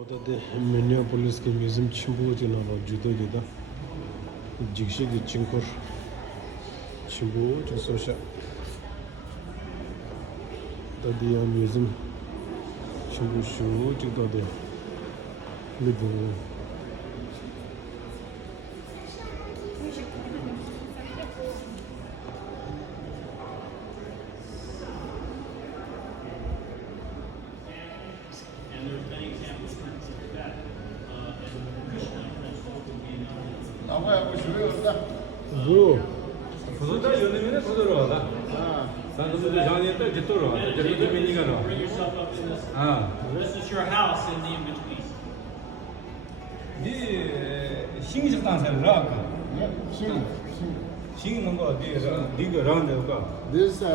어디 미니애폴리스 그 뮤지엄 침보지나로 주도되다 직식이 친구 침보 저소샤 더디야 뮤지엄 침보쇼 주도돼 리브 뭐 Kuzunda yönümüne kudurur da. Sen kuzunda caniyette getir o. Cepte beni gana. Bring yourself up in this. Ha. This is your house in the in-between. 네 신기식당 살라. 신기 뭔가 네가 라운드가. This when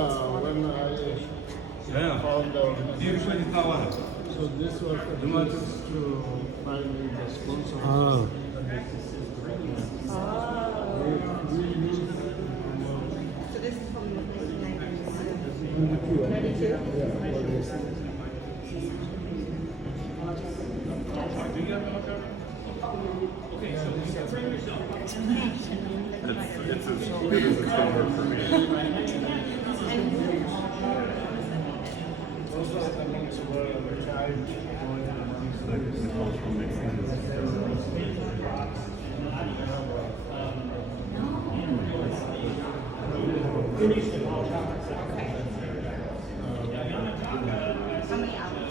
I 야. found out. 네 소리 나와. So this was the impetus to find me the sponsor. 아 So this is from 1992. 92? Okay, so you can bring yourself up. It's as good as it's gonna work for me. Those are the ones which I The cultural mixing. How many hours?